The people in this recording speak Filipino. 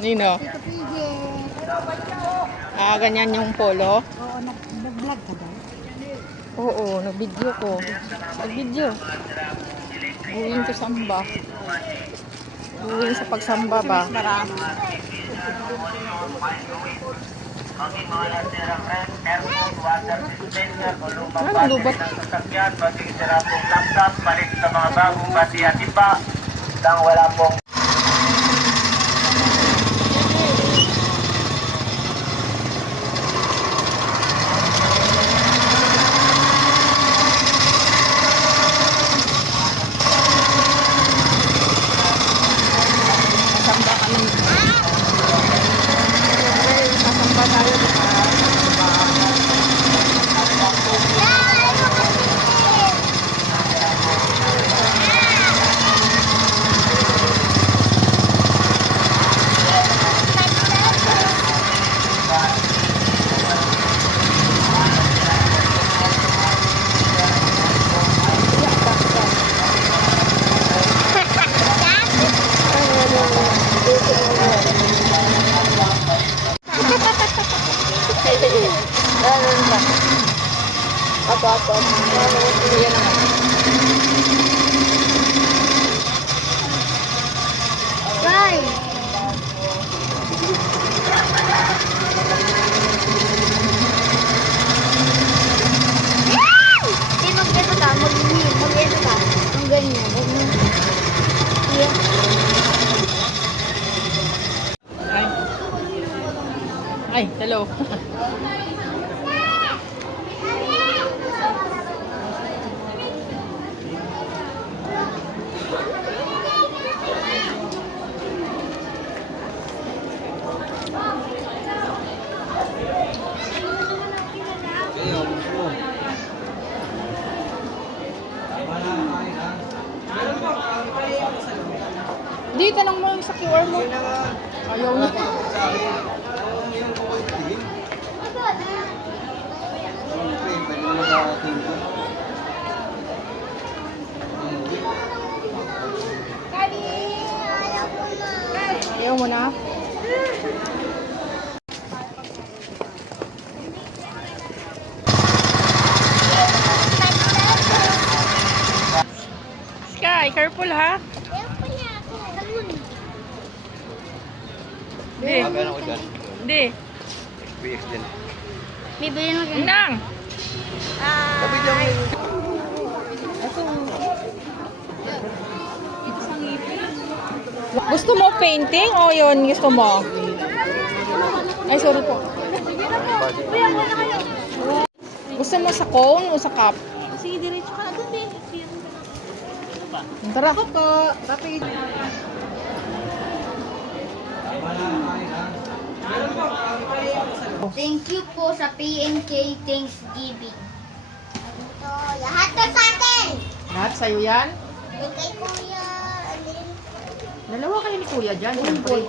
Nino? Tito PJ. Ah, ganyan yung polo? Oo, nag-vlog ka daw. Oo, nag-video ko. Nag-video. Uwing ko samba. Uwing sa pagsamba ba? Marami. Maging mga nasirang airport water dispenser o lumang Ano, battery lubat? ng sasakyan, maging sira pong laptop, palit sa mga bagong bati at iba, nang wala pong Samba kami. Siyempre, sasamba tayo. Apo. Yan naman. Hindi mag-ito ka, mag-ito ka. Ang ganyan. Yeah. Ay, hello. Di, tanong mo yung sa QR mo. Ayaw niya. Ayaw mo na. Sky, careful ha. Di. Di. Bibili mo ganyan. Nang. Gusto mo painting o yun gusto mo? Ay, sorry po. Gusto mo sa cone o sa cup? Sige, diretso ka na doon din. Tara. Po, papi. Thank you po sa PNK Thanksgiving. Ito, lahat na sa atin! Lahat sa'yo yan? Yung kay Kuya, Dalawa kayo ni Kuya dyan, siyempre.